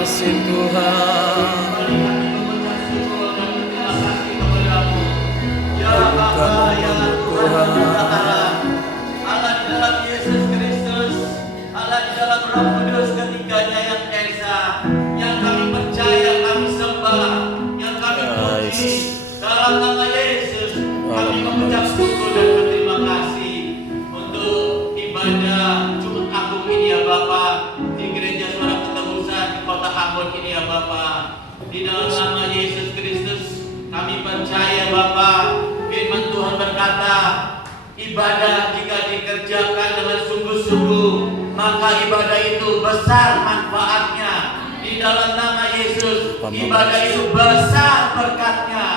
kasih Tuhan. Ya Bapa, ya Tuhan, Allah di dalam Yesus Kristus, Allah di dalam Roh Kudus ketiganya yang esa, yang kami percaya, kami sembah, yang kami puji. Dalam nama Yesus, kami mengucap syukur dan berterima kasih untuk ibadah Jumat Agung ini ya Bapa, di Gereja Suara Ketebusan di Kota Ambon ini ya Bapa. Di dalam nama Yesus Kristus, kami percaya Bapa, firman Tuhan berkata, ibadah jika dikerjakan dengan sungguh-sungguh, maka ibadah itu besar manfaatnya. Di dalam nama Yesus, ibadah itu besar berkatnya.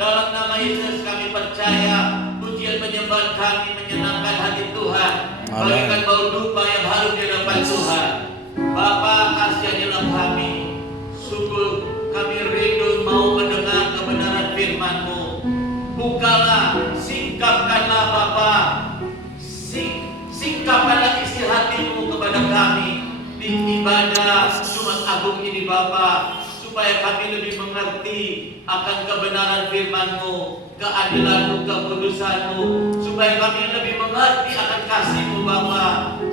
Dalam nama Yesus kami percaya, pujian penyembahan kami menyenangkan hati Tuhan, bagaikan bau dupa yang harum di hadapan Tuhan. Bapa, kasihanilah kami, sungguh kami rindu mau mendengar kebenaran firman-Mu. Bukalah, singkapkanlah Bapa, singkapkanlah isi hati-Mu kepada kami di ibadah Jumat Agung ini Bapa, supaya kami lebih mengerti akan kebenaran firman-Mu, keadilan-Mu, kekudusan-Mu, supaya kami lebih mengerti akan kasih-Mu Bapa,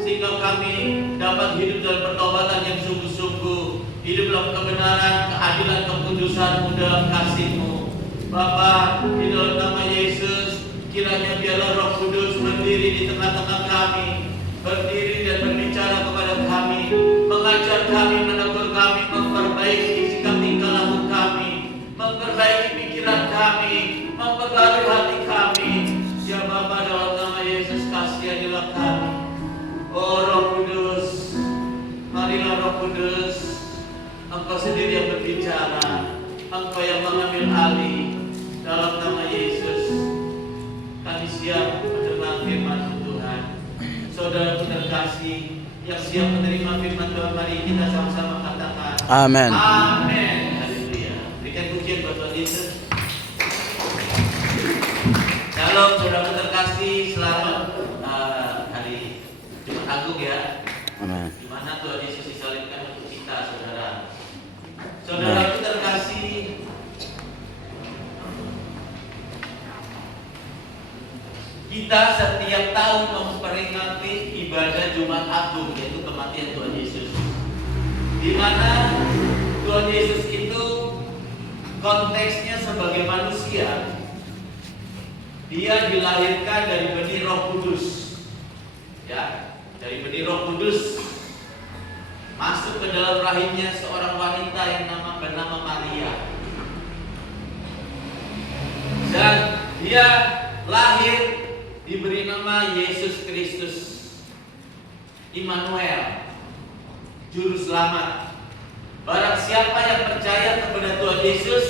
sehingga kami dapat hidup dalam pertobatan yang sungguh-sungguh, hidup dalam kebenaran, keadilan, kekudusan-Mu dalam kasih-Mu. Bapa, di dalam nama Yesus, kiranya biarlah Roh Kudus berdiri di tengah-tengah kami, berdiri dan berbicara kepada kami, mengajar kami, menegur kami, memperbaiki sikap tingkah laku kami, memperbaiki pikiran kami, memperbarui hati kami. Ya Bapa, dalam nama Yesus, kasihanilah kami. Oh Roh Kudus, marilah Roh Kudus, Engkau sendiri yang berbicara, Engkau yang mengambil alih. Dalam nama Yesus, kami siap menerima firman Tuhan. Saudara terkasih yang siap menerima firman Tuhan hari ini, kita sama-sama katakan Amin. Amin. Haleluya. Berikan pujian buat Tuhan Yesus. Shalom saudara terkasih, selamat hari Jumat Agung ya. Amin. Di mana Tuhan Yesus disalibkan untuk kita, saudara. Saudara terkasih, kita setiap tahun memperingati ibadah Jumat Agung, yaitu kematian Tuhan Yesus. Di mana Tuhan Yesus itu konteksnya sebagai manusia. Dia dilahirkan dari benih Roh Kudus. Ya, dari benih Roh Kudus masuk ke dalam rahimnya seorang wanita yang bernama Maria. Dan dia lahir diberi nama Yesus Kristus, Immanuel, Juru Selamat. Barang siapa yang percaya kepada Tuhan Yesus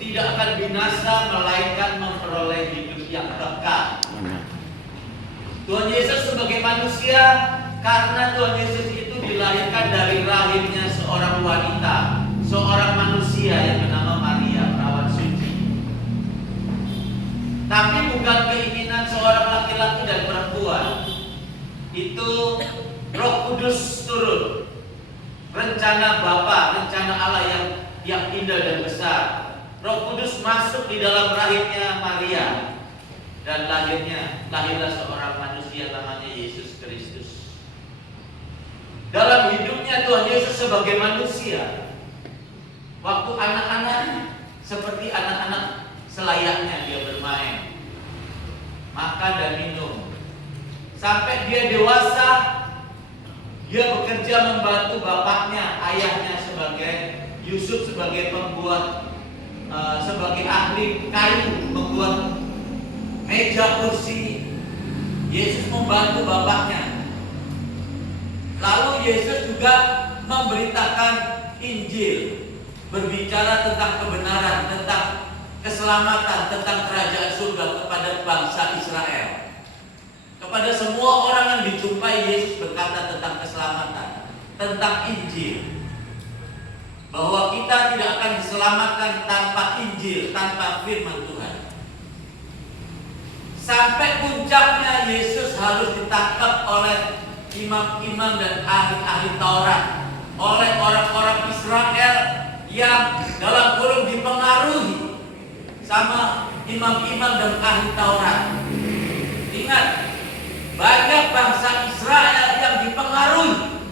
tidak akan binasa, melainkan memperoleh hidup yang kekal. Tuhan Yesus sebagai manusia, karena Tuhan Yesus itu dilahirkan dari rahimnya seorang wanita, seorang manusia yang bernama Maria, perawan suci. Tapi bukan keinginan seorang laki-laki dan perempuan. Itu Roh Kudus turun. Rencana Bapa, rencana Allah yang indah dan besar. Roh Kudus masuk di dalam rahimnya Maria, dan lahirlah seorang manusia namanya Yesus Kristus. Dalam hidupnya Tuhan Yesus sebagai manusia, waktu anak-anak seperti anak-anak selayaknya dia bermain, makan dan minum. Sampai dia dewasa, dia bekerja membantu bapaknya, ayahnya sebagai Yusuf sebagai pembuat, sebagai ahli kayu, membuat meja kursi. Yesus membantu bapaknya. Lalu Yesus juga memberitakan Injil, berbicara tentang kebenaran, tentang keselamatan, tentang kerajaan surga kepada bangsa Israel. Kepada semua orang yang dijumpai, Yesus berkata tentang keselamatan, tentang Injil, bahwa kita tidak akan diselamatkan tanpa Injil, tanpa firman Tuhan. Sampai puncaknya Yesus harus ditangkap oleh imam-imam dan ahli-ahli Taurat, oleh orang-orang Israel Israel yang dalam kurung dipengaruhi sama imam-imam dan ahli Taurat. Ingat, banyak bangsa Israel yang dipengaruhi,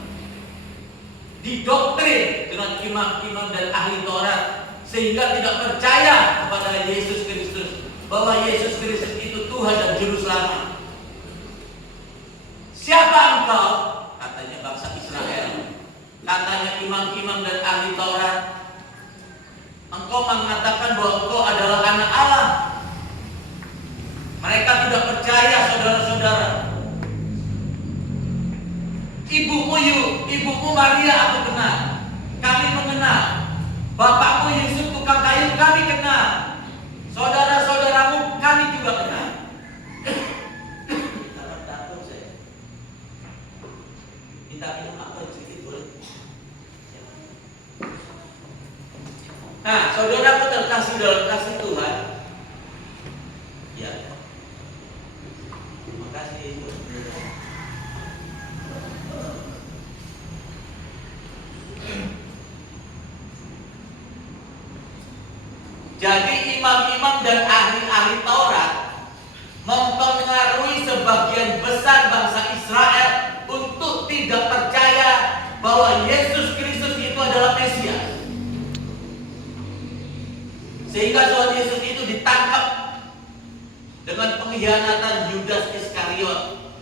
didoktrin dengan imam-imam dan ahli Taurat, sehingga tidak percaya kepada Yesus Kristus, bahwa Yesus Kristus itu Tuhan dan Juru Selamat. Siapa engkau? Katanya bangsa Israel, katanya imam-imam dan ahli Taurat. Engkau mengatakan bahwa engkau adalah anak Allah. Mereka tidak percaya, saudara-saudara. Ibumu Maria aku kenal, kami mengenal. Bapakmu Yusuf tukang kayu kami kenal. Saudara-saudaramu kami juga kenal. Minta minum apa sedikit boleh? Nah, saudaraku terkasih dalam kasih Tuhan. Ya. Terima kasih Ibu. Jadi imam-imam dan ahli-ahli Taurat mempengaruhi sebagian besar bangsa Israel untuk tidak percaya bahwa Yesus Kristus itu adalah Mesias. Sehingga Tuhan Yesus itu ditangkap dengan pengkhianatan Yudas Iskariot,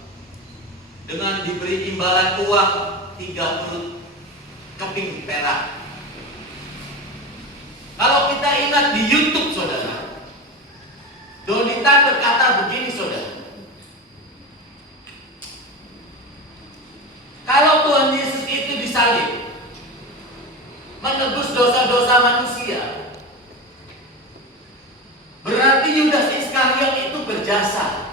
dengan diberi imbalan uang 30 keping perak. Kalau kita ingat di YouTube, saudara, Donitan berkata begini, saudara. Kalau Tuhan Yesus itu disalib, menebus dosa-dosa manusia, berarti Yudas Iskariot itu berjasa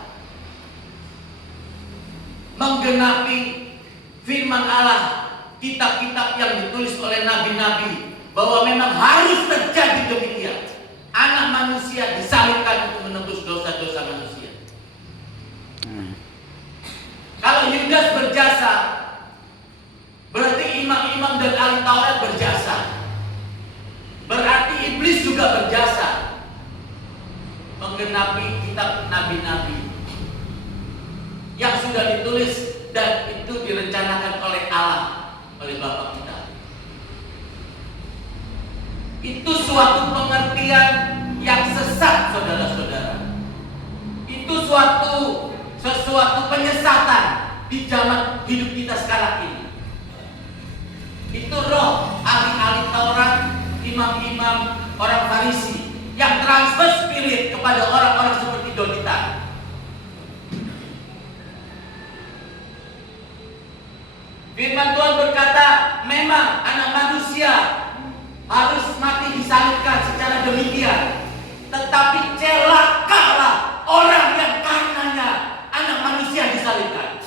menggenapi firman Allah, kitab-kitab yang ditulis oleh nabi-nabi, bahwa memang harus terjadi demikian. Anak manusia disalibkan untuk menebus dosa-dosa manusia. Kalau Yudas berjasa, berarti imam-imam dan ahli Taurat berjasa. Berarti iblis juga berjasa menggenapi kitab nabi-nabi yang sudah ditulis dan itu direncanakan oleh Allah, oleh Bapa kita. Itu suatu pengertian yang sesat, saudara-saudara. Itu sesuatu penyesatan di zaman hidup kita sekarang ini. Itu roh ahli-ahli Taurat, imam-imam, orang Farisi yang transfer spirit kepada orang-orang seperti Donitan. Firman Tuhan berkata, memang anak manusia harus mati disalibkan secara demikian, tetapi celakalah orang yang karenanya anak manusia disalibkan.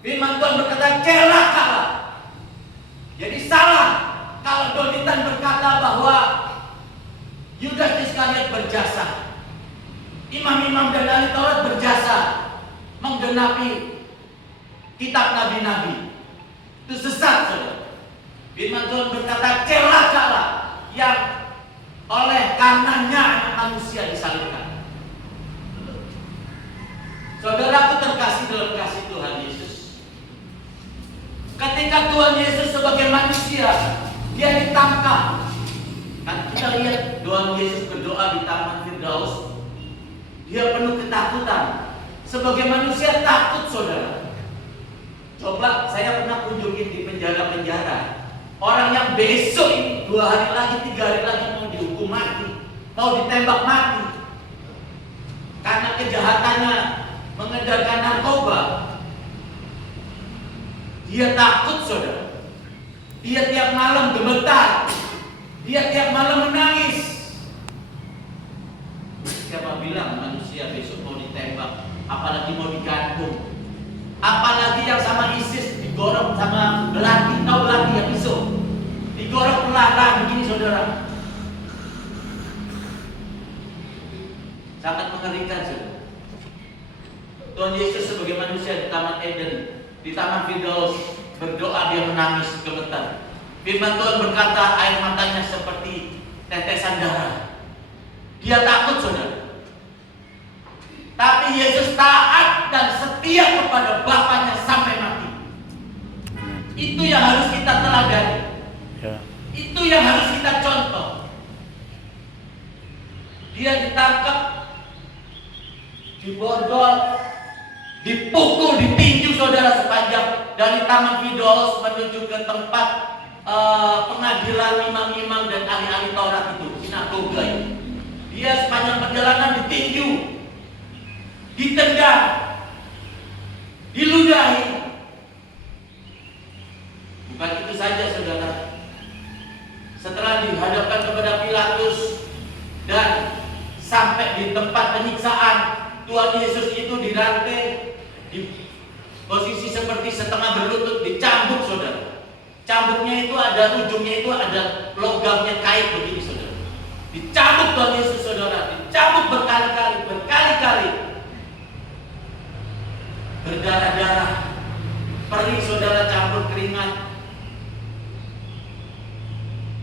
Firman Tuhan berkata celakalah. Jadi salah kalau Donitan berkata bahwa Yudas Iskariot berjasa, imam-imam dan ahli Taurat berjasa menggenapi kitab nabi-nabi. Itu sesat, saudara. Firman Tuhan berkata celakalah yang oleh karenanya anak manusia disalibkan. Saudaraku terkasih dalam kasih Tuhan Yesus, ketika Tuhan Yesus sebagai manusia dia ditangkap, kan kita lihat Tuhan Yesus berdoa di Taman Firdaus, dia penuh ketakutan. Sebagai manusia takut, saudara. Coba saya pernah kunjungi di penjara-penjara. Orang yang besok ini 2 hari lagi, 3 hari lagi mau dihukum mati, mau ditembak mati karena kejahatannya mengedarkan narkoba. Dia takut, saudara. Dia tiap malam gemetar. Dia tiap malam menangis. Siapa bilang manusia besok mau ditembak, apalagi mau digantung, apalagi yang sama ISIS digorong sama belati. Tahu belati yang pisau digorong pelan-pelan begini, saudara. Sangat mengerikan, saudara. Tuhan Yesus sebagai manusia di Taman Eden, di Taman Firdaus, berdoa, dia menangis gemetar. Firman Tuhan berkata air matanya seperti tetesan darah. Dia takut, saudara. Tapi Yesus taat dan setia kepada Bapaknya sampai mati. Itu yang harus kita teladani. Ya. Itu yang harus kita contoh. Dia ditangkap, diborgol, dipukul, ditinju, saudara, sepanjang dari Taman Fidos menuju ke tempat pengadilan imam-imam dan ahli-ahli Taurat itu, sinagoga itu. Dia sepanjang perjalanan ditinju, ditendang, diludahi. Bukan itu saja, saudara. Setelah dihadapkan kepada Pilatus dan sampai di tempat penyiksaan, Tuhan Yesus itu dirantai di posisi seperti setengah berlutut, dicambuk, saudara. Cambuknya itu ada ujungnya, itu ada logamnya kait begini, saudara. Dicambuk Tuhan Yesus, saudara. Dicambuk berkali-kali. Berdarah-darah, perih, saudara, campur keringat.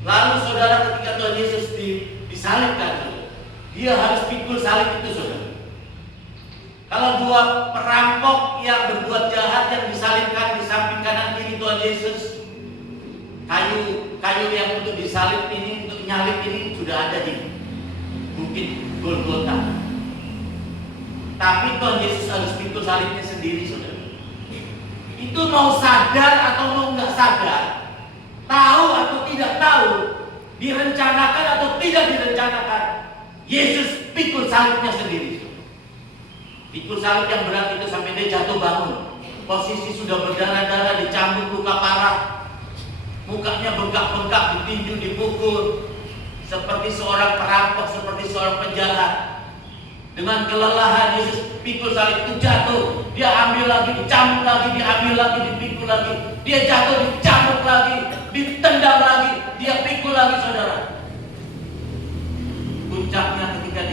Lalu, saudara, ketika Tuhan Yesus disalibkan, saudara, dia harus pikul salib itu, saudara. Kalau dua perampok yang berbuat jahat yang disalibkan di samping kanan kiri Tuhan Yesus, kayu yang untuk disalib ini, untuk nyalib ini sudah ada di Bukit Golgota. Tapi Tuhan Yesus harus pikul salibnya sendiri, saudara. Itu mau sadar atau mau nggak sadar, tahu atau tidak tahu, direncanakan atau tidak direncanakan, Yesus pikul salibnya sendiri. Pikul salib yang berat itu sampai dia jatuh bangun. Posisi sudah berdarah-darah, dicambuk, luka parah. Mukanya bengkak-bengkak, ditinju, dipukul. Seperti seorang perampok, seperti seorang penjahat. Dengan kelelahan Yesus pikul salib itu jatuh. Dia ambil lagi, dicambuk lagi, diambil lagi, dipikul lagi. Dia jatuh, dicambuk lagi, ditendang lagi, dia pikul lagi, saudara. Puncaknya ketika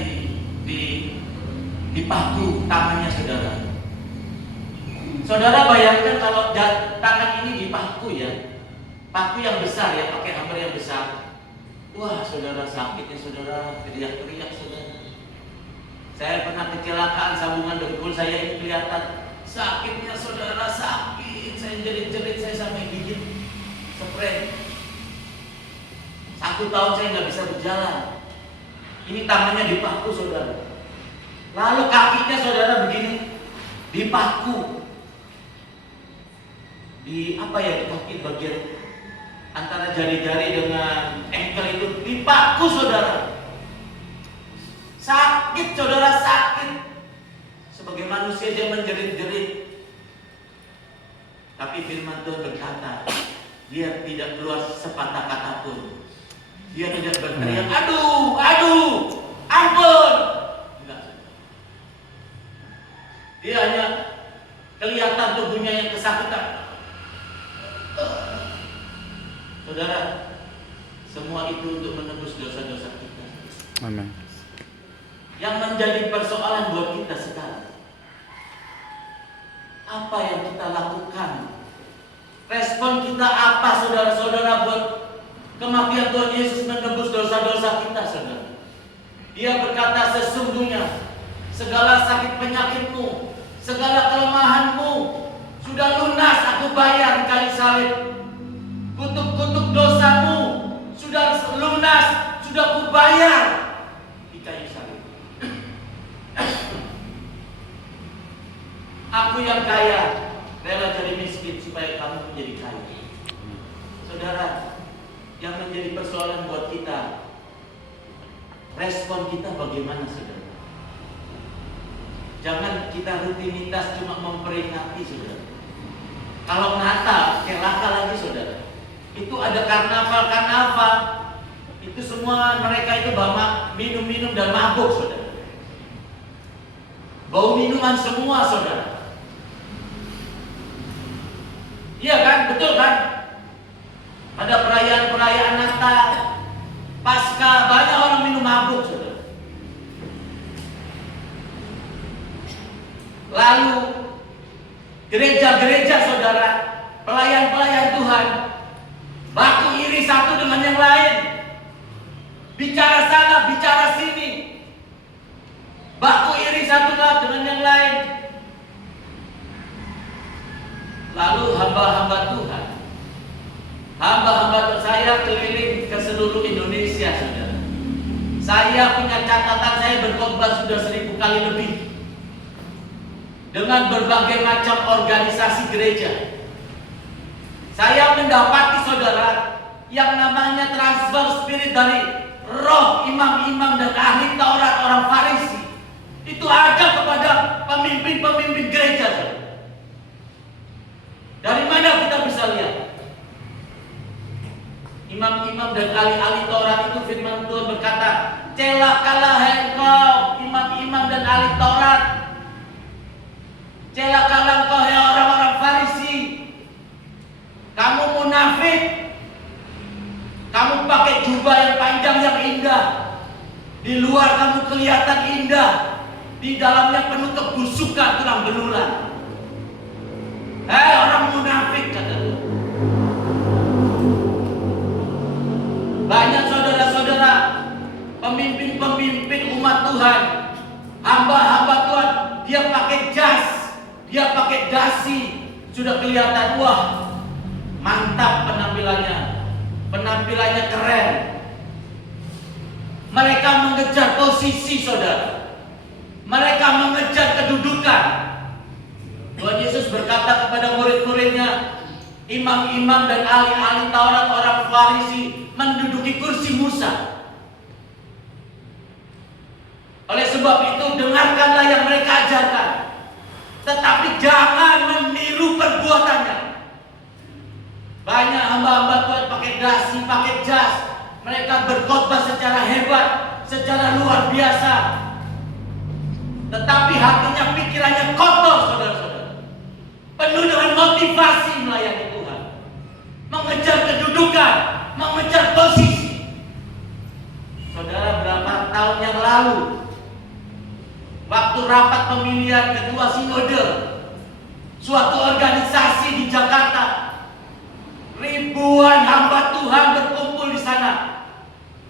dipaku tangannya, saudara. Saudara bayangkan kalau tangan ini dipaku, ya, paku yang besar, ya, pakai hammer yang besar. Wah, saudara, sakitnya, saudara, teriak-teriak, saudara. Saya pernah kecelakaan, sambungan dengkul saya ini kelihatan. Sakitnya, saudara, sakit. Saya jerit-jerit, saya sampai gigit spray. 1 tahun saya nggak bisa berjalan. Ini tangannya dipaku, saudara. Lalu kakinya, saudara, begini, dipaku. Di kaki bagian antara jari-jari dengan engkel itu dipaku, saudara. Sakit, saudara, sakit. Sebagai manusia dia menjerit-jerit. Tapi firman Tuhan berkata, dia tidak keluar sepatah kata pun. Dia tidak berteriak, aduh, ampun. Enggak. Dia hanya kelihatan tubuhnya yang kesakitan. Saudara, semua itu untuk menebus dosa-dosa kita. Amin. Yang menjadi persoalan buat kita sekarang, apa yang kita lakukan? Respon kita apa, saudara-saudara, buat kematian Tuhan Yesus menebus dosa-dosa kita, saudara? Dia berkata, sesungguhnya segala sakit penyakitmu, segala kelemahanmu sudah lunas aku bayar di kayu salib. Kutuk-kutuk dosamu sudah lunas, sudah kubayar di kayu salib. Aku yang kaya rela jadi miskin supaya kamu menjadi kaya. Saudara, yang menjadi persoalan buat kita, respon kita bagaimana, saudara? Jangan kita rutinitas cuma memperingati, saudara. Kalau Natal, kelaka lagi, saudara. Itu ada karnaval. Itu semua mereka itu bawa minum-minum dan mabuk, saudara. Bau minuman semua, saudara. Iya kan, betul kan? Ada perayaan-perayaan Natal, Paskah, banyak orang minum mabuk, saudara. Lalu gereja-gereja, saudara, pelayan-pelayan Tuhan baku bicara sana, bicara sini, baku iri satu dengan yang lain. Lalu hamba-hamba Tuhan, hamba-hamba saya keliling ke seluruh Indonesia, saudara. Saya punya catatan, saya berkhotbah sudah 1000 kali lebih dengan berbagai macam organisasi gereja. Saya mendapati, saudara, yang namanya transfer spirit dari roh imam-imam dan ahli Taurat orang Farisi itu ada kepada pemimpin-pemimpin gereja, saudara. Dari mana kita bisa lihat? Imam-imam dan ahli-ahli Taurat itu firman Tuhan berkata, celakalah engkau imam-imam dan ahli Taurat, celakalah engkau hai orang-orang Farisi, kamu munafik, kamu pakai jubah yang panjang yang indah, di luar kamu kelihatan indah, di dalamnya penuh kebusukan tulang belulang. Orang munafik, kata Tuhan. Banyak saudara-saudara, pemimpin-pemimpin umat Tuhan, hamba-hamba Tuhan, dia pakai jas, dia pakai dasi, sudah kelihatan, wah, mantap penampilannya keren. Mereka mengejar posisi, saudara. Mereka mengejar kedudukan. Tuhan Yesus berkata kepada murid-muridnya, imam-imam dan ahli-ahli Taurat orang Farisi menduduki kursi Musa. Oleh sebab itu, dengarkanlah yang mereka ajarkan, tetapi jangan meniru perbuatannya. Banyak hamba-hamba Tuhan pakai dasi, pakai jas, mereka berkhotbah secara hebat, secara luar biasa, tetapi hatinya, pikirannya kotor, saudara-saudara. Penuh dengan motivasi melayani Tuhan, mengejar kedudukan, mengejar posisi. Saudara, berapa tahun yang lalu, waktu rapat pemilihan ketua sinode suatu organisasi di Jakarta, ribuan hamba Tuhan berkumpul di sana.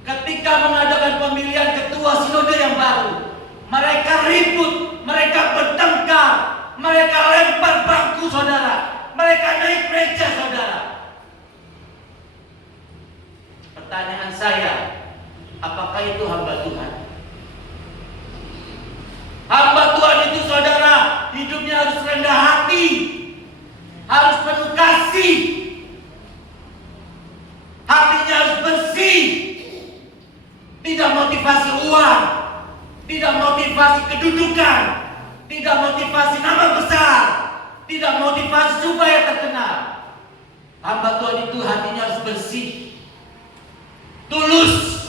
Ketika mengadakan pemilihan ketua sinode yang baru, mereka ribut, mereka bertengkar, mereka lempar bangku, saudara, mereka naik meja, saudara. Pertanyaan saya, apakah itu hamba Tuhan? Hamba Tuhan itu, saudara, hidupnya harus rendah hati, harus penuh kasih, hatinya harus bersih, tidak motivasi uang, tidak motivasi kedudukan, tidak motivasi nama besar, tidak motivasi supaya terkenal. Hamba Tuhan itu hatinya harus bersih, tulus.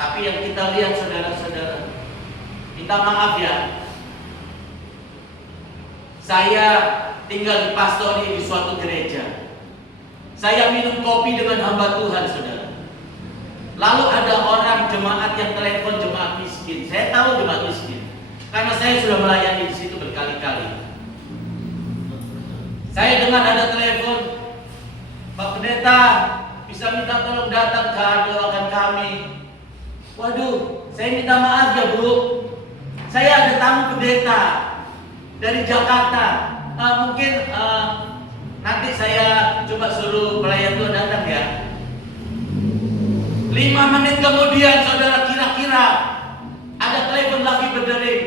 Tapi yang kita lihat, saudara-saudara, minta maaf ya, saya tinggal di pastori di suatu gereja. Saya minum kopi dengan hamba Tuhan, saudara. Lalu ada orang jemaat yang telepon, jemaat miskin. Saya tahu jemaat miskin, karena saya sudah melayani di situ berkali-kali. Saya dengar ada telepon, Pak Pendeta, bisa minta tolong datang ke doakan kami. Waduh, saya minta maaf ya Bu, saya ada tamu pendeta dari Jakarta. Mungkin nanti saya coba suruh pelayan Tuhan datang ya. 5 menit kemudian, saudara, kira-kira ada telepon lagi berdering.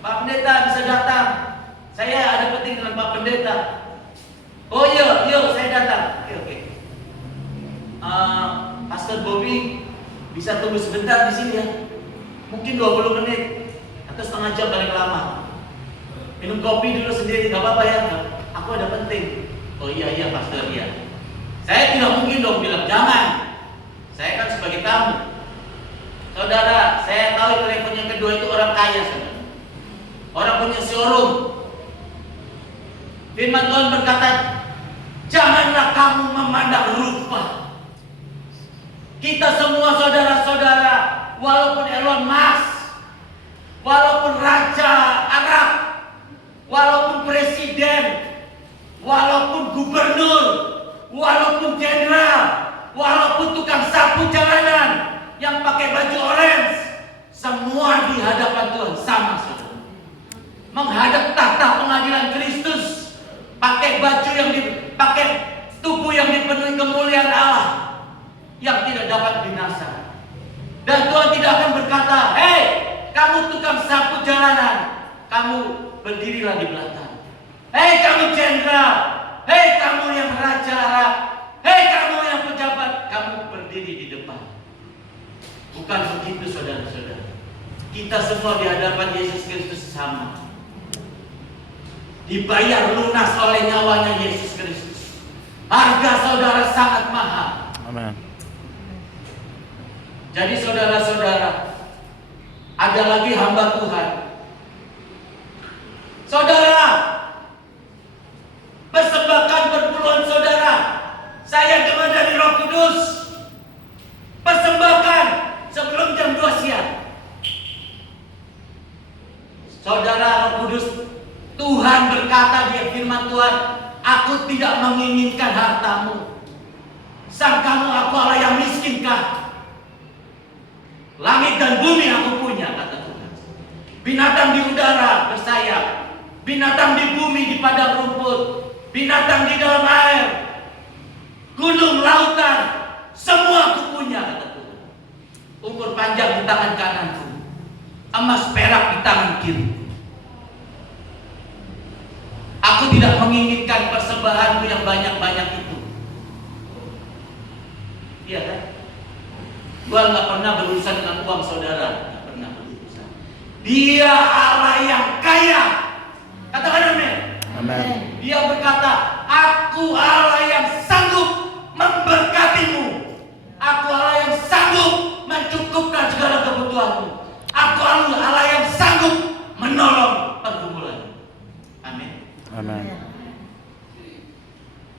Pak Pendeta bisa datang, saya ada penting dengan Pak Pendeta. Oh iya, saya datang. Oke. Pastor Bobby bisa tunggu sebentar di sini ya, mungkin 20 menit atau setengah jam paling lama. Minum kopi dulu sendiri, gak apa-apa ya, aku ada penting. Oh iya Pastor, iya. Saya tidak mungkin dong bilang jangan. Saya kan sebagai tamu. Saudara, saya tahu telepon yang kedua itu orang kaya, saudara. Orang punya showroom. Firman Tuhan berkata, janganlah kamu memandang rupa. Kita semua saudara-saudara, walaupun Elon Musk, walaupun Raja Arab, walaupun Presiden, walaupun Gubernur, walaupun Jenderal, walaupun tukang sapu jalanan, yang pakai baju orange, semua di hadapan Tuhan sama, saudara. Menghadap tahta pengadilan Kristus, pakai baju yang pakai tubuh yang dipenuhi kemuliaan Allah yang tidak dapat binasa. Dan Tuhan tidak akan berkata, "Hei, kamu tukang sapu jalanan, kamu berdirilah di belakang. Hei, kamu jenderal, hei, kamu yang raja Arab, hei, kamu yang pejabat, kamu berdiri di depan." Bukan begitu, saudara-saudara. Kita semua di hadapan Yesus Kristus sama. Dibayar lunas oleh nyawanya Yesus Kristus. Harga saudara sangat mahal. Amin. Jadi saudara-saudara, ada lagi hamba Tuhan. Saudara, persembahkan perpuluhan saudara. Saya dengar dari Roh Kudus. Persembahkan sebelum jam 2 siang. Saudara, Roh Kudus, Tuhan berkata di firman Tuhan, "Aku tidak menginginkan hartamu. Sangkamu aku Allah yang miskinkah? Langit dan bumi aku punya," kata Tuhan. "Binatang di udara bersayap, binatang di bumi di padang rumput, binatang di dalam air, gunung, lautan, semua aku punya," kata Tuhan. "Umur panjang di tangan kananku, emas perak di tangan kiri. Aku tidak menginginkan persembahanmu yang banyak-banyak itu." Iya kan? Tuhan gak pernah berurusan dengan uang saudara, gak pernah berurusan. Dia Allah yang kaya. Katakan amin. Amin. Dia berkata, "Aku Allah yang sanggup memberkatimu. Aku Allah yang sanggup mencukupkan segala kebutuhanmu. Aku Allah yang sanggup menolong pergumulanmu." Amin. Amin.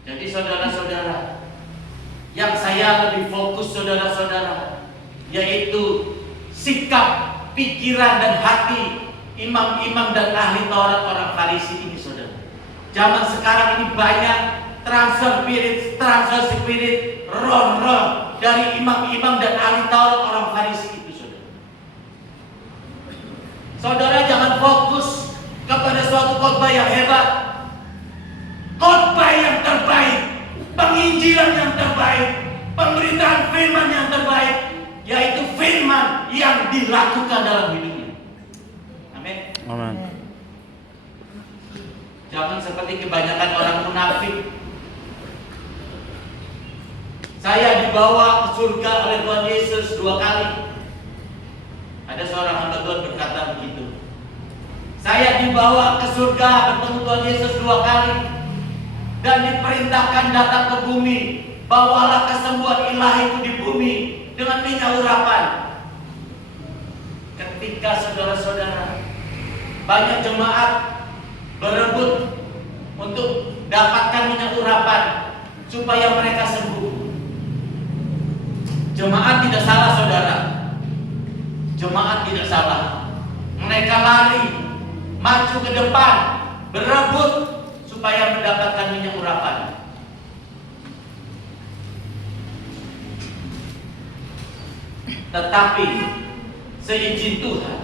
Jadi saudara-saudara, yang saya lebih fokus saudara-saudara, yaitu sikap, pikiran dan hati imam-imam dan ahli Taurat orang Farisi ini, saudara. Zaman sekarang ini banyak transfer spirit, roh-roh dari imam-imam dan ahli Taurat orang Farisi itu, saudara. Saudara jangan fokus kepada suatu khotbah yang hebat, khotbah yang terbaik, penginjilan yang terbaik, pemberitaan firman yang terbaik, yaitu firman yang dilakukan dalam hidupnya. Amin. Amin. Jangan seperti kebanyakan orang munafik. Saya dibawa ke surga oleh Tuhan Yesus 2 kali. Ada seorang hamba Tuhan berkata begitu. Saya dibawa ke surga bertemu Tuhan Yesus 2 kali. Dan diperintahkan datang ke bumi. Bawalah kesembuhan ilahi itu di bumi dengan minyak urapan. Ketika saudara-saudara, banyak jemaat berebut untuk dapatkan minyak urapan supaya mereka sembuh. Jemaat tidak salah, saudara. Jemaat tidak salah. Mereka lari, maju ke depan, berebut supaya mendapatkan minyak urapan. Tetapi seizin Tuhan,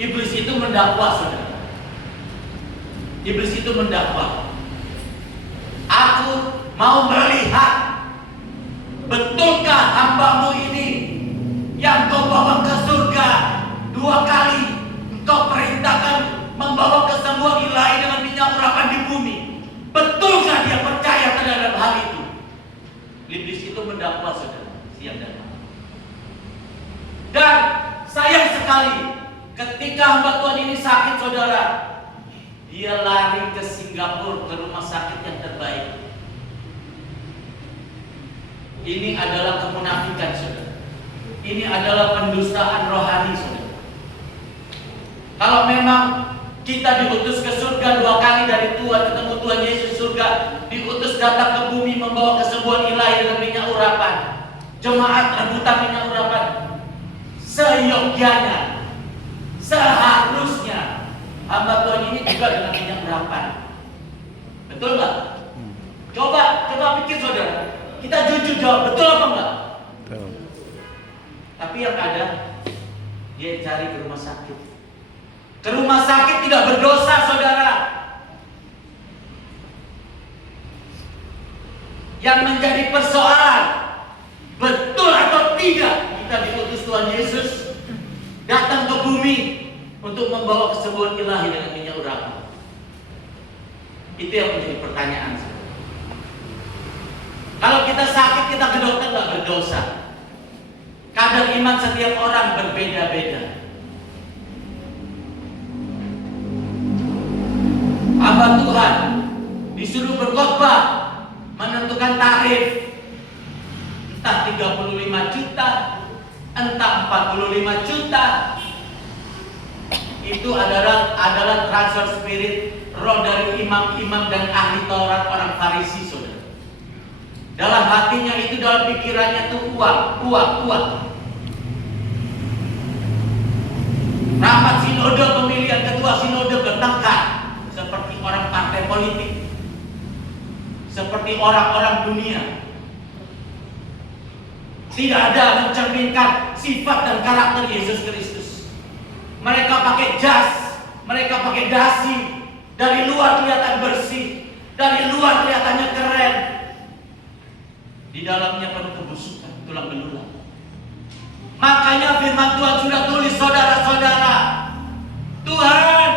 iblis itu mendakwa, saudara. Iblis itu mendakwa. Aku mau melihat, betulkah hambamu ini yang kau bawa ke surga 2 kali, engkau perintahkan membawa kesembuhan ilahi dengan minyak urapan di bumi. Betulkah dia percaya terhadap hal itu? Iblis itu mendakwa, saudara, siang dan malam. Dan sayang sekali, ketika hamba Tuhan ini sakit, saudara, dia lari ke Singapura, ke rumah sakit yang terbaik. Ini adalah kemunafikan, saudara. Ini adalah pendustaan rohani, saudara. Kalau memang kita diutus ke surga 2 kali dari Tuhan, ketemu Tuhan Yesus surga, diutus datang ke bumi membawa kesembuhan ilahi dengan minyak urapan. Jemaat rebutan minyak urapan. Seyogyanya, seharusnya hamba Tuhan ini juga dengan minyak urapan. Betul nggak? Coba pikir, saudara. Kita jujur jawab, betul apa enggak? Betul. Tapi yang ada, dia cari ke rumah sakit. Ke rumah sakit tidak berdosa, saudara. Yang menjadi persoalan, betul atau tidak kita diutus Tuhan Yesus datang ke bumi untuk membawa kesembuhan ilahi dengan minyak urapan. Itu yang menjadi pertanyaan. Kalau kita sakit, kita ke dokter nggak berdosa. Kadar iman setiap orang berbeda-beda. Hamba Tuhan disuruh berkhotbah, menentukan tarif, entah 35 juta, entah 45 juta. Itu adalah transfer spirit roh dari imam-imam dan ahli Taurat orang Farisi, saudara. Dalam hatinya itu, dalam pikirannya itu uang. Rapat sinode, pemilihan ketua sinode bertengkar seperti orang partai politik, seperti orang-orang dunia. Tidak ada mencerminkan sifat dan karakter Yesus Kristus. Mereka pakai jas, mereka pakai dasi. Dari luar kelihatan bersih, dari luar kelihatannya keren, di dalamnya penuh kebusukan, tulang belulang. Makanya firman Tuhan sudah tulis, saudara-saudara. Tuhan,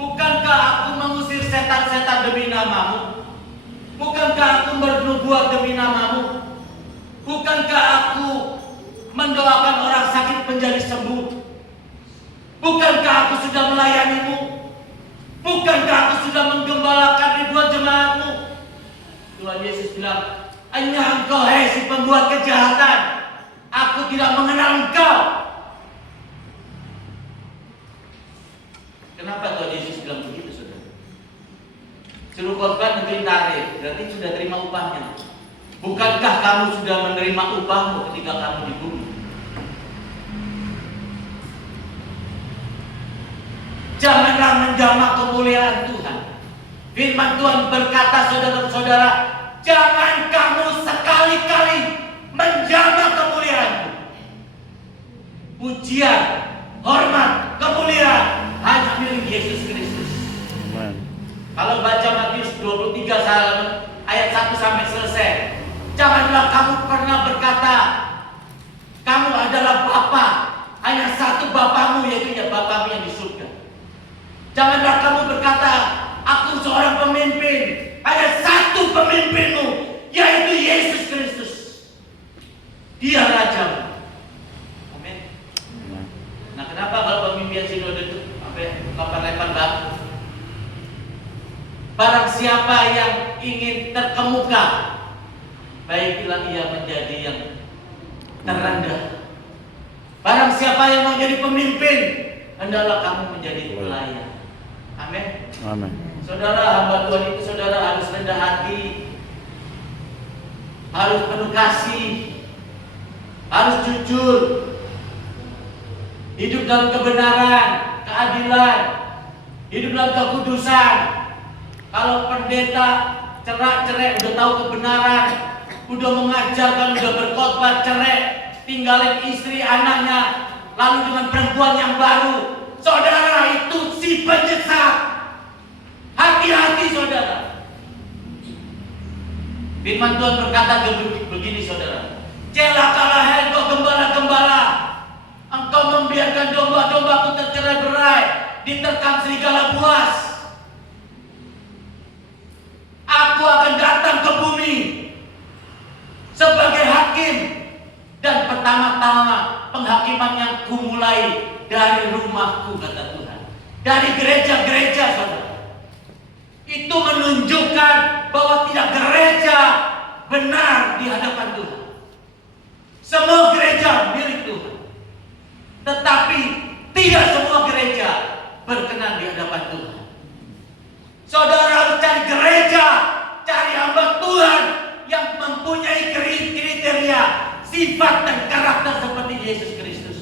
bukankah aku mengusir setan-setan demi namamu? Bukankah aku bernubuat demi namamu? Bukankah aku mendoakan orang sakit menjadi sembuh? Bukankah aku sudah melayanimu? Bukankah aku sudah menggembalakan ribuan jemaatmu? Tuhan Yesus bilang, hanya engkau, hei si pembuat kejahatan, aku tidak mengenal engkau. Kenapa Tuhan Yesus bilang begitu, saudara? Suruh khotbah nentuin tarif, berarti sudah terima upahnya. Bukankah kamu sudah menerima upahmu ketika kamu di bumi? Janganlah menjamak kemuliaan Tuhan. Firman Tuhan berkata, saudara-saudara, jangan kamu sekali-kali menjamak kemuliaanku. Pujian, hormat, kemuliaan hanya milik Yesus Kristus. Amen. Kalau baca Matius 23 ayat 1 sampai selesai, janganlah kamu pernah berkata, kamu adalah Bapa, hanya satu Bapamu, yaitu ya Bapamu yang di surga. Janganlah kamu berkata, aku seorang pemimpin, hanya satu pemimpinmu, yaitu Yesus Kristus. Dia Raja. Amin. Nah, kenapa kalau pemimpin sinode itu sampai lempar-lempar batu? Barang siapa yang ingin terkemuka, baiklah ia menjadi yang terendah. Barang siapa yang mau jadi pemimpin, hendaklah kamu menjadi pelayan. Amin. Amin. Saudara, hamba Tuhan itu saudara harus rendah hati, harus penuh kasih, harus jujur, hidup dalam kebenaran, keadilan, hidup dalam kekudusan. Kalau pendeta cerak-cerek, udah tahu kebenaran, udah mengajarkan, udah berkhotbah, cerai, tinggalin istri anaknya, lalu dengan perempuan yang baru, saudara itu si penyesat. Hati-hati, saudara. Firman Tuhan berkata begini, saudara. Celakalah hai engkau gembala-gembala, engkau membiarkan domba-dombaku tercerai-berai, diterkam serigala buas. Aku akan datang ke bumi sebagai hakim, dan pertama-tama penghakiman yang kumulai dari rumahku, kata Tuhan, dari gereja-gereja, saudara. Itu menunjukkan bahwa tidak gereja benar di hadapan Tuhan. Semua gereja milik Tuhan, tetapi tidak semua gereja berkenan di hadapan Tuhan. Saudara harus cari gereja, cari hamba Tuhan yang mempunyai kriteria, sifat dan karakter seperti Yesus Kristus,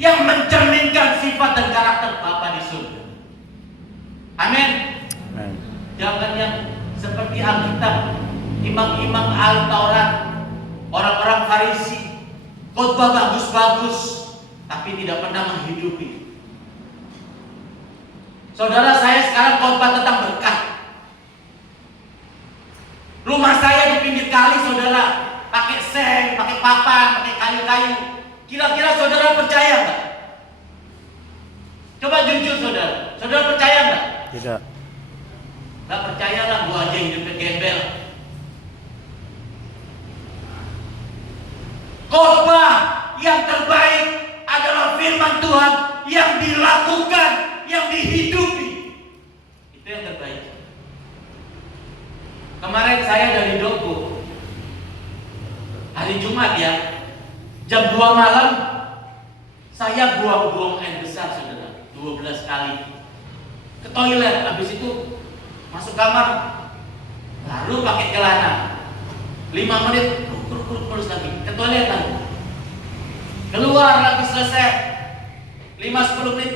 yang mencerminkan sifat dan karakter Bapa di surga. Amin. Jangan yang seperti Alkitab, imam-imam Al-Taurat, orang-orang Farisi, khotbah bagus-bagus, tapi tidak pernah menghidupi. Saudara, saya sekarang khotbah tentang berkat. Rumah saya di pinggir kali, saudara, pakai seng, pakai papan, pakai kayu-kayu. Kira-kira saudara percaya nggak? Coba jujur, saudara. Saudara percaya nggak? Tidak. Nggak percaya lah, gua aja hidupnya gembel. Khotbah yang terbaik adalah firman Tuhan yang dilakukan, yang dihidupi. Itu yang terbaik. Kemarin saya dari Dogo, hari Jumat ya, jam 2 malam, saya buang-buang air besar, saudara, 12 kali. Ke toilet, habis itu masuk kamar, lalu pakai celana, 5 menit, kurus lagi, ke toilet lagi, keluar lagi, selesai 5-10 menit,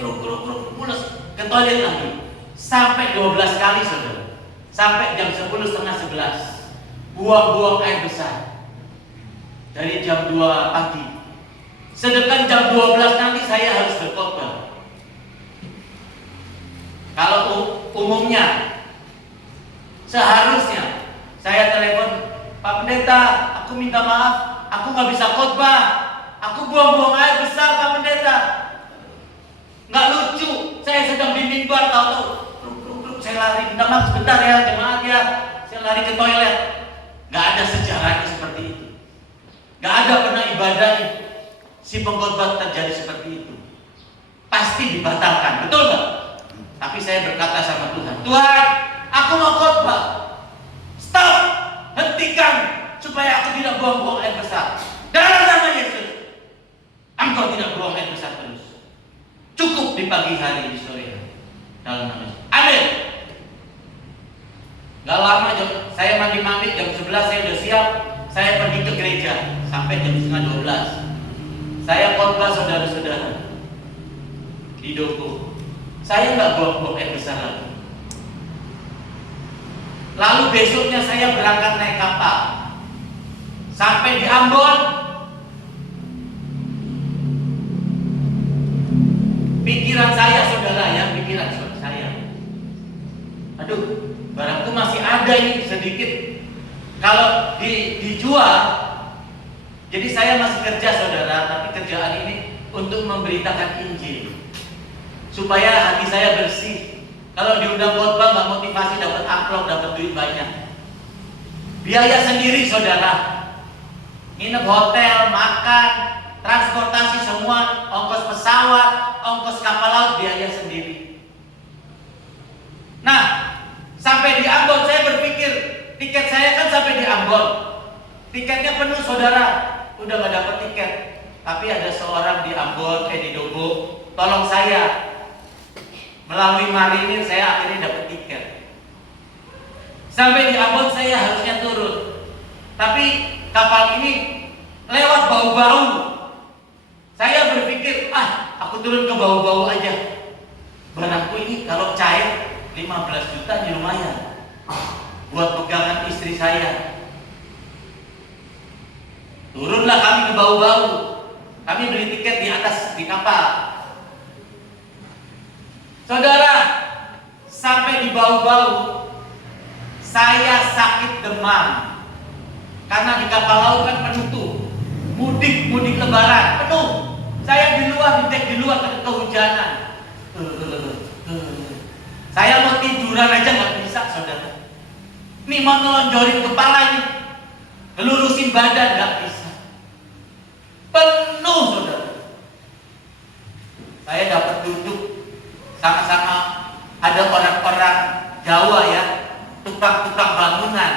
mulus, ke toilet lagi, sampai 12 kali, saudara. Sampai jam 10:30-11 buang-buang air besar dari jam 2 pagi. Sedangkan jam 12 nanti saya harus berkhotbah. Kalau umumnya seharusnya saya telepon, Pak Pendeta, aku minta maaf, aku nggak bisa khotbah, aku buang-buang air besar, Pak Pendeta. Nggak lucu, saya sedang di mimbar, tahu-tahu saya lari, minta maaf sebentar ya jemaat ya, saya lari ke toilet. Gak ada sejarahnya seperti itu. Gak ada pernah ibadah si pengkhotbah terjadi seperti itu. Pasti dibatalkan, betul gak? Tapi saya berkata sama Tuhan, Tuhan, aku mau khotbah. Stop, hentikan supaya aku tidak buang-buang air besar. Dalam nama Yesus, engkau tidak buang air besar terus. Cukup di pagi hari, di sore hari. Dalam nama Yesus. Amin. Gak lama saya mandi-mandi, jam 11 saya udah siap. Saya pergi ke gereja sampai jam 11:30. Saya khotbah, saudara-saudara, di Dogo. Saya nggak buang-buang air besar lagi. Lalu besoknya saya berangkat naik kapal sampai di Ambon. Pikiran saya, saudara ya, pikiran saya, aduh, barangku masih ada ini sedikit. Kalau dijual, jadi saya masih kerja, saudara, tapi kerjaan ini untuk memberitakan Injil supaya hati saya bersih. Kalau diundang khotbah nggak motivasi dapat amplop, dapat duit banyak. Biaya sendiri, saudara. Nginep hotel, makan, transportasi semua, ongkos pesawat, ongkos kapal laut, biaya sendiri. Nah, sampai di Ambon saya berpikir, tiket saya kan sampai di Ambon, tiketnya penuh, saudara, udah gak dapat tiket. Tapi ada seorang di Ambon, di Dogo, tolong saya. Melalui marinir saya akhirnya dapat tiket. Sampai di Ambon saya harusnya turun, tapi kapal ini lewat bau-bau. Saya berpikir, aku turun ke bau-bau aja. Barangku ini kalau cair 15 juta ini lumayan buat pegangan istri saya. Turunlah kami ke bau-bau. Kami beli tiket di atas, di kapal. Saudara, sampai di bau-bau saya sakit demam. Karena di kapal laut kan penuh tuh, mudik lebaran penuh. Saya di luar, di dek di luar, kehujanan. Saya mau tiduran aja nggak bisa, saudara. Ini mau ngelonjorin kepala ini, ngelurusin badan nggak bisa. Penuh, saudara. Saya dapat duduk sama-sama, ada orang-orang Jawa ya, tukang-tukang bangunan.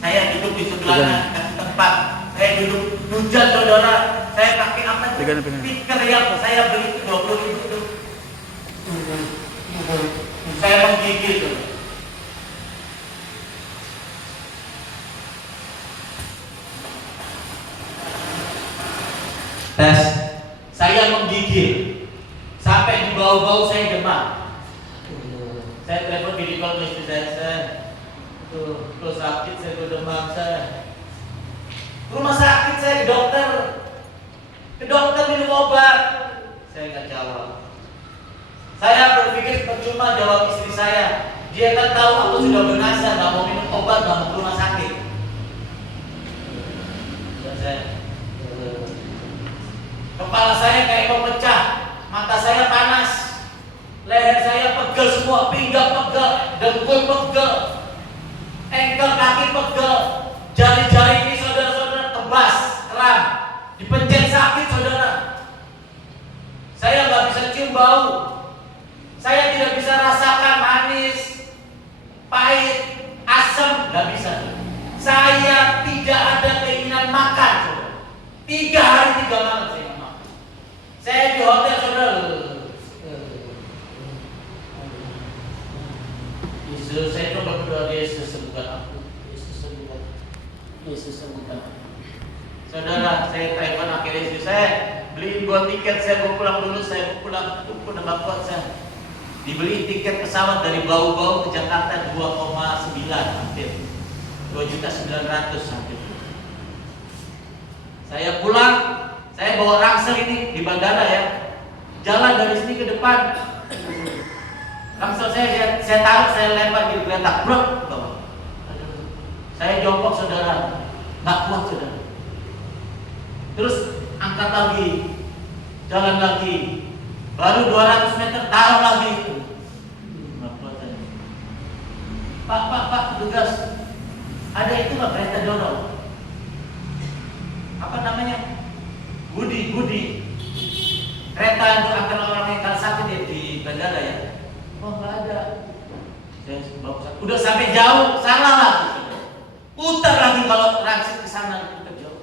Saya duduk di sebelahnya, kasih tempat. Saya duduk hujan, saudara. Saya pakai apa? Speaker yang saya beli 20.000 itu. Saya menggigil tuh. Tes. Saya menggigil sampai di bau-bau saya demam. Saya telepon video call ke istri saya. Tuh, sakit saya, demam saya. Rumah sakit saya, dokter dokter minum obat. Saya nggak jawab. Saya berpikir percuma jawab istri saya. Dia kan tahu aku sudah binasa, nggak mau minum obat, nggak mau ke rumah sakit. Dan saya, kepala saya kayak mau pecah, mata saya panas, leher saya pegel semua, pinggang pegel, dengkul pegel, engkel kaki pegel, jari-jari ini saudara-saudara tebas, keram, dipencet sakit saudara. Saya nggak bisa cium bau, saya tidak bisa rasakan manis, pahit, asam, nggak bisa. Saya tidak ada keinginan makan, saudara. 3 hari 3 malam saya nggak makan. Saya di hotel, saudara. Yesus, saya coba berdoa, Yesus sembuhkan aku. Yesus sembuhkan. Yesus sembuhkan. Saudara, saya telepon akhirnya Yesus, saya beliin gua tiket, saya mau pulang dulu, saya mau pulang, udah nggak kuat saya. Dibeli tiket pesawat dari Bau-Bau ke Jakarta 2,9 hampir 2.900.000 hampir. Saya pulang, saya bawa ransel ini di bandara ya. Jalan dari sini ke depan. Ransel saya taruh, saya lempar di kereta. Brok. Saya jongkok saudara, nggak kuat saudara. Terus angkat lagi, jalan lagi. Baru 200 meter taruh lagi. Pak, tugas. Ada itu nggak kereta dorong? Apa namanya? Budi. Kereta untuk antar orang yang kalau sakit di bandara ya. Oh nggak ada. Saya bawa udah sampai jauh, salah lagi. Putar lagi kalau transit ke sana putar jauh.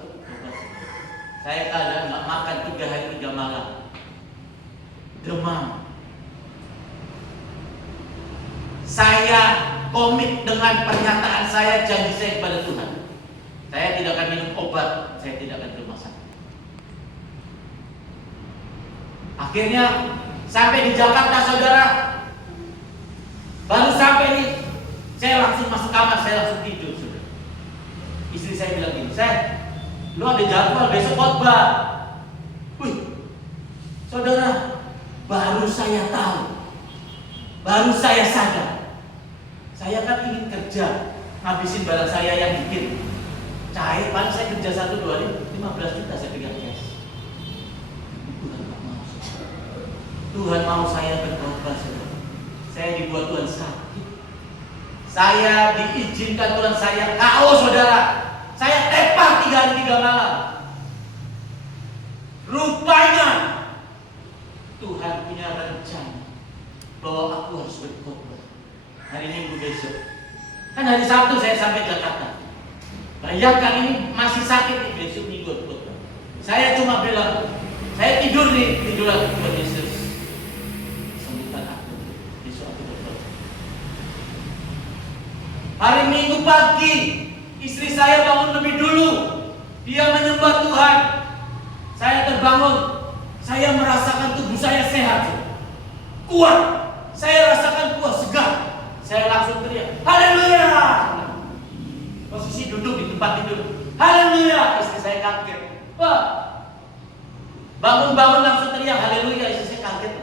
Saya kadang nggak makan 3 hari 3 malam. Demam. Saya komit dengan pernyataan saya, janji saya kepada Tuhan. Saya tidak akan minum obat, saya tidak akan ke rumah sakit. Akhirnya sampai di Jakarta saudara, baru sampai nih, saya langsung masuk kamar, saya langsung tidur saudara. Istri saya bilang gini, lu ada jadwal besok khotbah. Wih, saudara, baru saya tahu, baru saya sadar. Saya kan ingin kerja, ngabisin barang saya yang dikit. Cair, paling saya kerja 1-2 hari, 15 juta saya pegang cash. Tuhan tak mau. Tuhan mau saya berkorban, saudara. Saya dibuat Tuhan sakit. Saya diizinkan Tuhan saya KO, saudara. Saya tepar 3 hari 3 malam. Rupanya Tuhan punya rencana bahwa aku harus berkorban. Hari Minggu besok. Kan hari Sabtu saya sampai Jakarta. Bayangkan ini masih sakit nih, besok Minggu. Saya cuma bilang, saya tidur lagi buat Yesus. Sembuhkan aku. Besok aku berdoa. Hari Minggu pagi, istri saya bangun lebih dulu. Dia menyembah Tuhan. Saya terbangun. Saya merasakan tubuh saya sehat, kuat. Saya rasakan kuat, segar. Saya langsung teriak, haleluya. Posisi duduk di tempat tidur, haleluya. Istri saya kaget. Wah, bangun langsung teriak, haleluya. Istri saya kaget.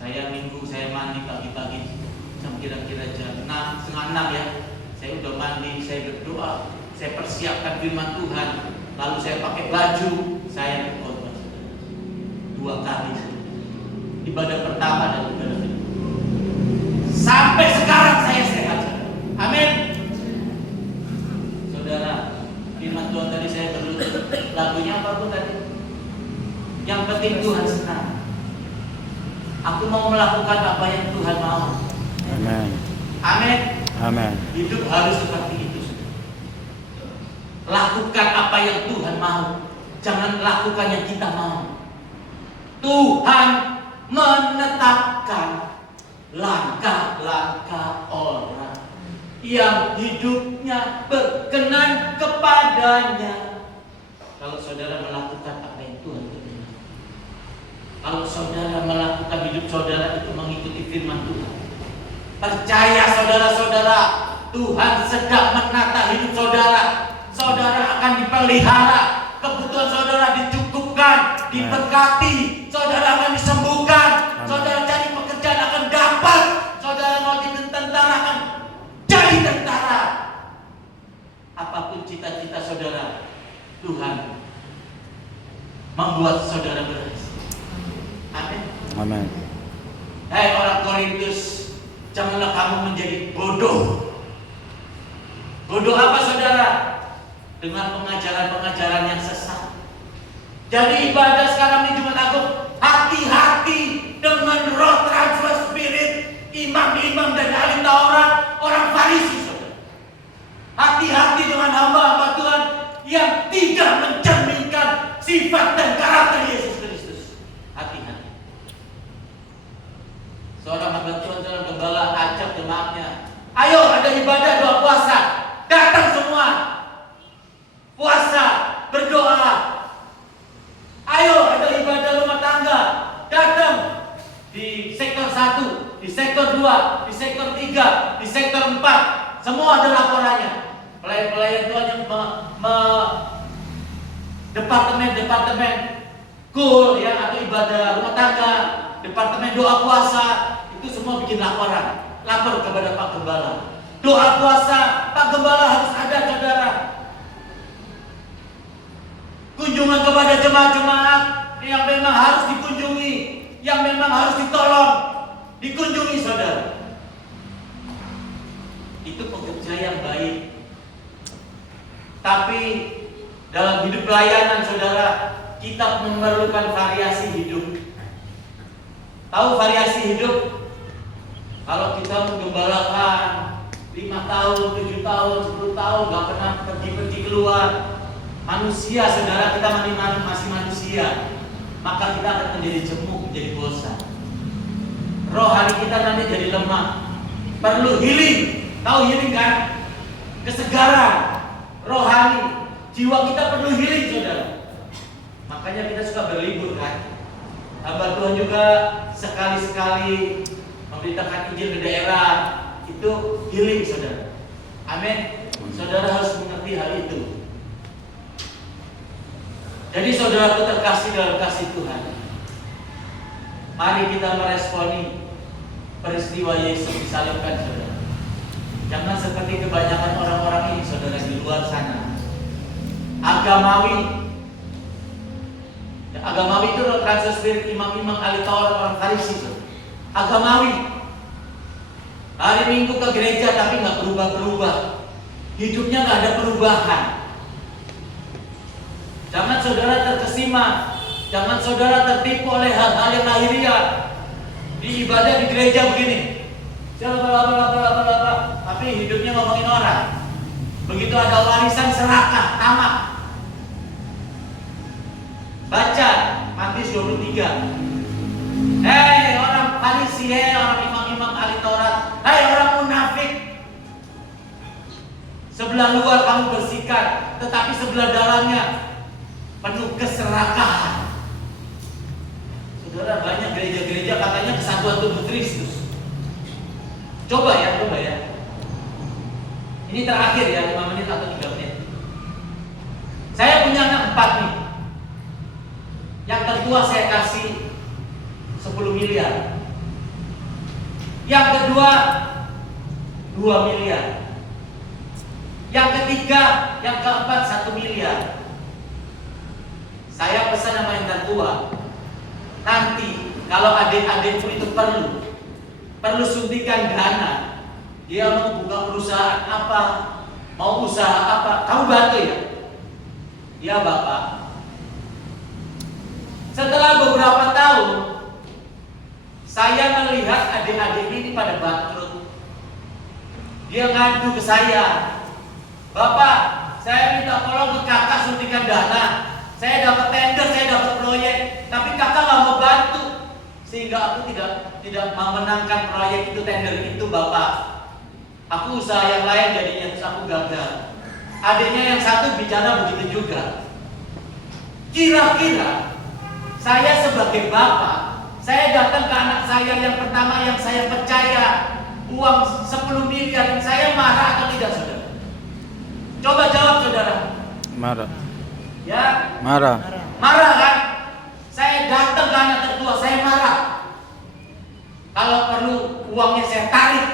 Saya Minggu, saya mandi pagi-pagi, jam kira-kira jam 6, setengah 6 ya. Saya udah mandi, saya berdoa, saya persiapkan firman Tuhan. Lalu saya pakai baju, saya berkhotbah 2 kali. Ibadah pertama dan ibadah kedua. Sampai sekarang saya sehat. Amin. Saudara, firman Tuhan tadi saya berlutut. Lagunya apa pun tadi? Yang penting Tuhan senang. Aku mau melakukan apa yang Tuhan mau. Amin. Amin. Amin. Hidup harus seperti itu. Lakukan apa yang Tuhan mau. Jangan lakukan yang kita mau. Tuhan menetapkan langkah-langkah orang yang hidupnya berkenan kepadanya. Kalau saudara melakukan apa yang Tuhan berkenan, kalau saudara melakukan hidup saudara itu mengikuti firman Tuhan, percaya saudara-saudara, Tuhan sedang menata hidup saudara. Saudara akan dipelihara, kebutuhan saudara dicukupkan, diberkati, saudara akan disembuhkan, saudara cari pekerjaan akan dapat, saudara mau jadi tentara akan jadi tentara. Apapun cita-cita saudara, Tuhan membuat saudara berhasil. Amin. Amin. Hai orang Korintus, janganlah kamu menjadi bodoh. Bodoh apa saudara? Dengan pengajaran-pengajaran yang sesat. Jadi ibadah sekarang di Jumat Agung, hati-hati dengan roh transfer spirit, imam-imam dan ahli Taurat, orang Farisi saudara. Hati-hati dengan hamba-hamba Tuhan yang tidak mencerminkan sifat dan karakter Yesus Kristus. Hati-hati. Seorang hamba Tuhan, seorang gembala ajak jemaatnya, ayo ada ibadah doa puasa, datang semua. Puasa, berdoa. Ayo ada ibadah rumah tangga, datang. Di sektor 1, di sektor 2, di sektor 3, di sektor 4, semua ada laporannya. Pelayan-pelayan Tuhan yang departemen kul ya, atau ibadah rumah tangga, departemen doa puasa, itu semua bikin laporan, lapor kepada Pak Gembala. Doa puasa Pak Gembala harus ada saudara. Kunjungan kepada jemaat-jemaat yang memang harus dikunjungi, yang memang harus ditolong, dikunjungi saudara. Itu pekerja yang baik. Tapi dalam hidup pelayanan saudara, kita memerlukan variasi hidup. Tahu variasi hidup? Kalau kita menggembalakan 5 tahun, 7 tahun, 10 tahun gak pernah pergi keluar, manusia saudara, kita masih manusia, maka kita akan menjadi jemuk, menjadi bosan. Rohani kita nanti jadi lemah. Perlu healing. Tahu healing kan? Kesegaran rohani. Jiwa kita perlu healing saudara. Makanya kita suka berlibur kan. Hamba Tuhan juga sekali-sekali memberitakan Injil ke daerah, itu healing saudara. Amin. Saudara harus mengerti hal itu. Jadi saudaraku terkasih dalam kasih Tuhan, mari kita meresponi peristiwa Yesus disalibkan saudara. Jangan seperti kebanyakan orang-orang ini saudara di luar sana, agamawi. Agamawi itu transfer spirit, imam-imam ahli Taurat, orang Farisi saudara. Agamawi, hari Minggu ke gereja tapi nggak berubah-berubah, hidupnya nggak ada perubahan. Jangan saudara terkesima, jangan saudara tertipu oleh hal-hal yang lahiriah. Di ibadah di gereja begini, tapi hidupnya ngomongin orang. Begitu ada warisan serakah, tamak. Baca Matius 23. Hei orang Farisi, hei orang imam-imam ahli Taurat, hei orang munafik. Sebelah luar kamu bersihkan, tetapi sebelah dalamnya penuh keserakahan. Saudara, banyak gereja-gereja katanya kesatuan tubuh Kristus. Coba ya. Ini terakhir ya, 5 menit atau 3 menit. Saya punya anak 4 nih. Yang tertua saya kasih 10 miliar. Yang kedua 2 miliar. Yang ketiga, yang keempat 1 miliar. Saya pesan sama yang tertua, nanti kalau adik-adikmu itu perlu suntikan dana, dia mau buka perusahaan apa, mau usaha apa, kamu bantu ya? Ya Bapak. Setelah beberapa tahun, saya melihat adik-adik ini pada bangkrut. Dia ngadu ke saya, Bapak, saya minta tolong ke kakak suntikan dana. Saya dapat tender, saya dapat proyek, tapi kakak nggak mau bantu, sehingga aku tidak memenangkan proyek itu, tender itu Bapak. Aku usaha yang lain jadinya, terus aku gagal. Adiknya yang satu bicara begitu juga. Kira-kira saya sebagai bapak, saya datang ke anak saya yang pertama yang saya percaya, uang 10 miliar, saya marah atau tidak saudara? Coba jawab saudara. Marah. Ya, Marah. marah kan? Saya datang ke anak tertua, saya marah. Kalau perlu uangnya saya tarik.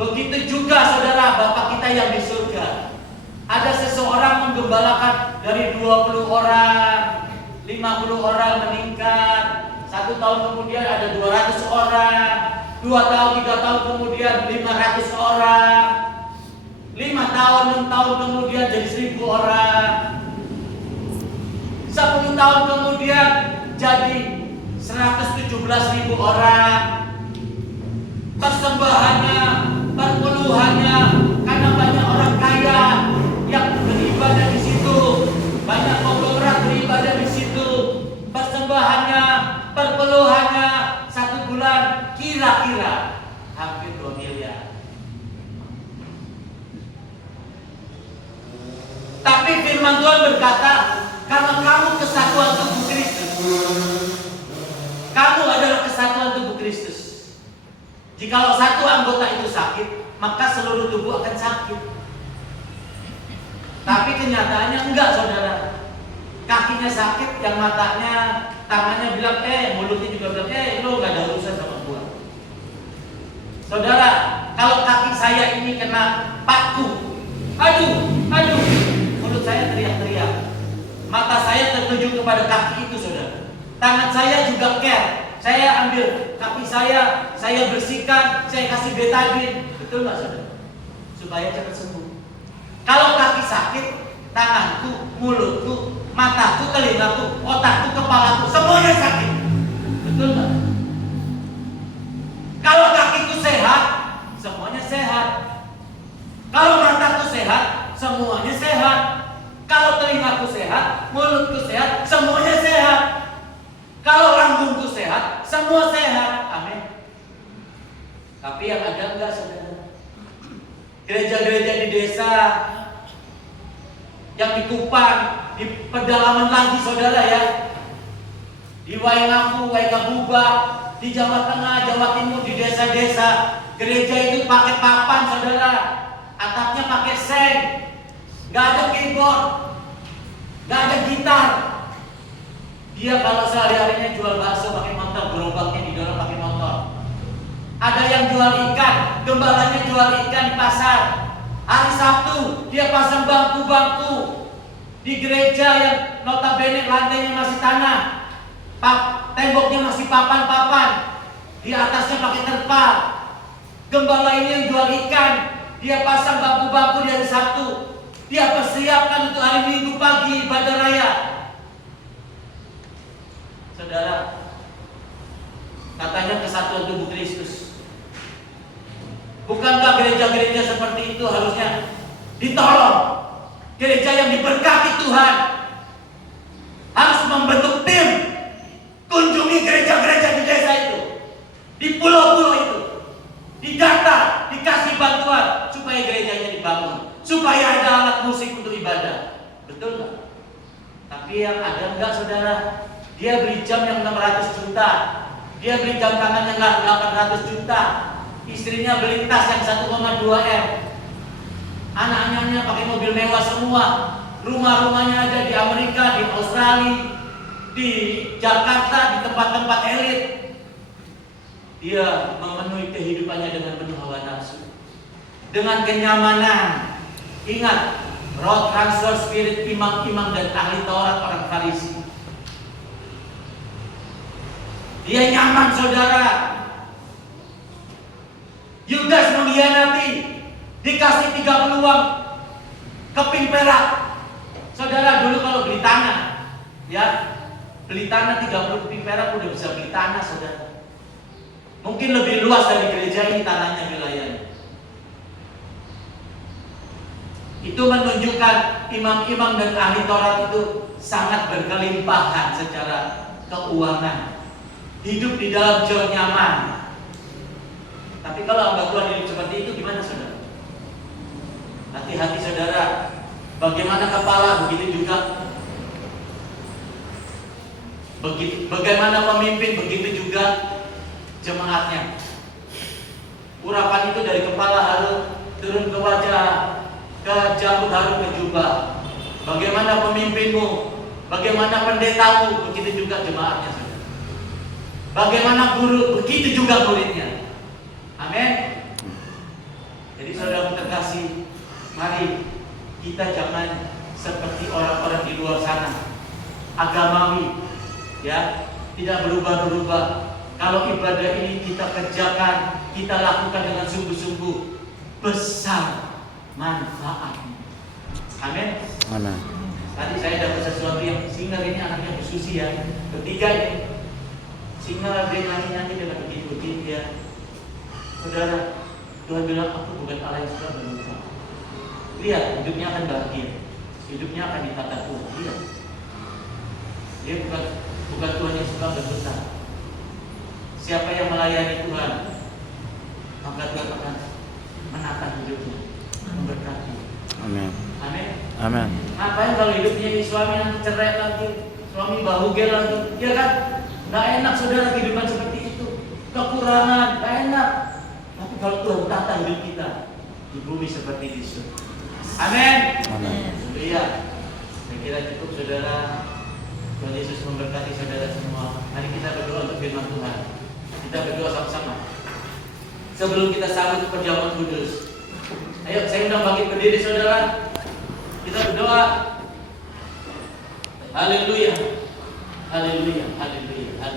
Begitu juga saudara Bapak kita yang di surga. Ada seseorang menggembalakan dari 20 orang, 50 orang meningkat. 1 tahun kemudian ada 200 orang. 2 tahun, 3 tahun kemudian 500 orang. 5 tahun, 6 tahun kemudian jadi 1000 orang. 10 tahun kemudian jadi 117.000 orang. Persembahannya, perpuluhannya, karena banyak orang kaya yang beribadah di situ, banyak konglomerat beribadah di situ. Persembahannya, perpuluhannya 1 bulan kira-kira hampir 2 miliar. Tapi firman Tuhan berkata, karena kamu kesatuan tubuh Kristus, kamu adalah kesatuan tubuh Kristus. Jikalau satu anggota itu sakit, maka seluruh tubuh akan sakit. Tapi kenyataannya enggak, saudara. Kakinya sakit, yang matanya, tangannya bilang, mulutnya juga bilang, lo gak ada urusan sama gua. Saudara, kalau kaki saya ini kena paku, aduh, mulut saya teriak-teriak. Mata saya tertuju kepada kaki itu, saudara. Tangan saya juga care. Saya ambil kaki saya bersihkan, saya kasih betadine. Betul nggak, saudara? Supaya cepat sembuh. Kalau kaki sakit, tanganku, mulutku, mataku, telingaku, otakku, kepalaku, semuanya sakit. Betul nggak? Kalau kakiku sehat, semuanya sehat. Kalau mataku sehat, semuanya sehat. Kalau telingaku sehat, mulutku sehat, semuanya sehat. Kalau lambungku sehat, semua sehat. Amin. Tapi yang ada enggak, saudara? Gereja-gereja di desa, yang di Kupang, di pedalaman lagi, saudara ya. Di Waingapu, Waingabuba, di Jawa Tengah, Jawa Timur, di desa-desa, gereja itu pakai papan, saudara. Atapnya pakai seng, nggak ada keyboard, nggak ada gitar. Dia kalau sehari-harinya jual bakso pakai motor, gerobaknya di dalam pakai motor. Ada yang jual ikan, gembalanya jual ikan di pasar. Hari Sabtu dia pasang bangku-bangku di gereja yang notabene lantainya masih tanah, temboknya masih papan-papan, di atasnya pakai terpal. Gembala ini yang jual ikan, dia pasang bangku-bangku di hari Sabtu. Dia persiapkan untuk hari Minggu pagi ibadah raya. Saudara, katanya kesatuan tubuh Kristus. Bukankah gereja-gereja seperti itu harusnya ditolong? Gereja yang diberkati Tuhan harus membentuk tim, kunjungi gereja-gereja di desa itu, di pulau-pulau itu, didata, dikasih bantuan supaya gerejanya dibangun, supaya ada alat musik untuk ibadah. Betul nggak? Tapi yang ada enggak, saudara? Dia beli jam yang 600 juta, dia beli jam tangan yang 800 juta, istrinya beli tas yang 1,2 M, anak-anaknya pakai mobil mewah semua, rumah-rumahnya ada di Amerika, di Australia, di Jakarta, di tempat-tempat elit. Dia memenuhi kehidupannya dengan penuh hawa nafsu, dengan kenyamanan. Ingat, roh transfer spirit imam-imam dan ahli Taurat orang Farisi. Dia nyaman, saudara. Yudas mengkhianati, dikasih 3 peluang, keping perak. Saudara, dulu kalau beli tanah, ya, beli tanah 30 keping perak udah bisa beli tanah, saudara. Mungkin lebih luas dari gereja ini tanahnya, wilayahnya. Itu menunjukkan imam-imam dan ahli Taurat itu sangat berkelimpahan secara keuangan, hidup di dalam zona nyaman. Tapi kalau hamba Tuhan hidup seperti itu, gimana, saudara? Hati-hati, saudara. Bagaimana kepala, begitu juga. Bagaimana pemimpin, begitu juga jemaatnya. Urapan itu dari kepala harum turun ke wajah, ke jambut harum ke jubah. Bagaimana pemimpinmu, bagaimana pendetamu, begitu juga jemaatnya, saudara. Bagaimana guru, begitu juga muridnya. Amin. Jadi saudara terkasih, mari kita jangan seperti orang-orang di luar sana, agamawi, ya, tidak berubah-berubah. Kalau ibadah ini kita kerjakan, kita lakukan dengan sungguh-sungguh, besar manfaatnya. Amin. Amin. Tadi saya dapat sesuatu yang Singer ini anaknya Bu Susi ya. Ketiga ini Singer dia nyanyi dengan begitu ya. Saudara, Tuhan bilang aku bukan Allah yang suka berdosa. Lihat, hidupnya akan bahagia, hidupnya akan ditata Tuhan. Lihat, dia bukan Tuhan yang suka berdosa. Siapa yang melayani Tuhan, maka Tuhan akan menata hidupnya, memberkati. Amin. Amin. Amin. Ngapain kalau hidupnya ini suami nanti cerai lagi, suami bahuge lagi, ya kan? Nggak enak saudara kehidupan seperti itu, kekurangan, nggak enak. Tapi kalau Tuhan tata hidup kita di bumi seperti di surga. Amin. Amin. Iya. Saya kira cukup saudara. Tuhan Yesus memberkati saudara semua. Mari kita berdoa untuk firman Tuhan. Kita berdoa sama-sama. Sebelum kita sambut perjamuan kudus, ayo saya undang bangkit berdiri saudara. Kita berdoa. Haleluya. Haleluya. Haleluya.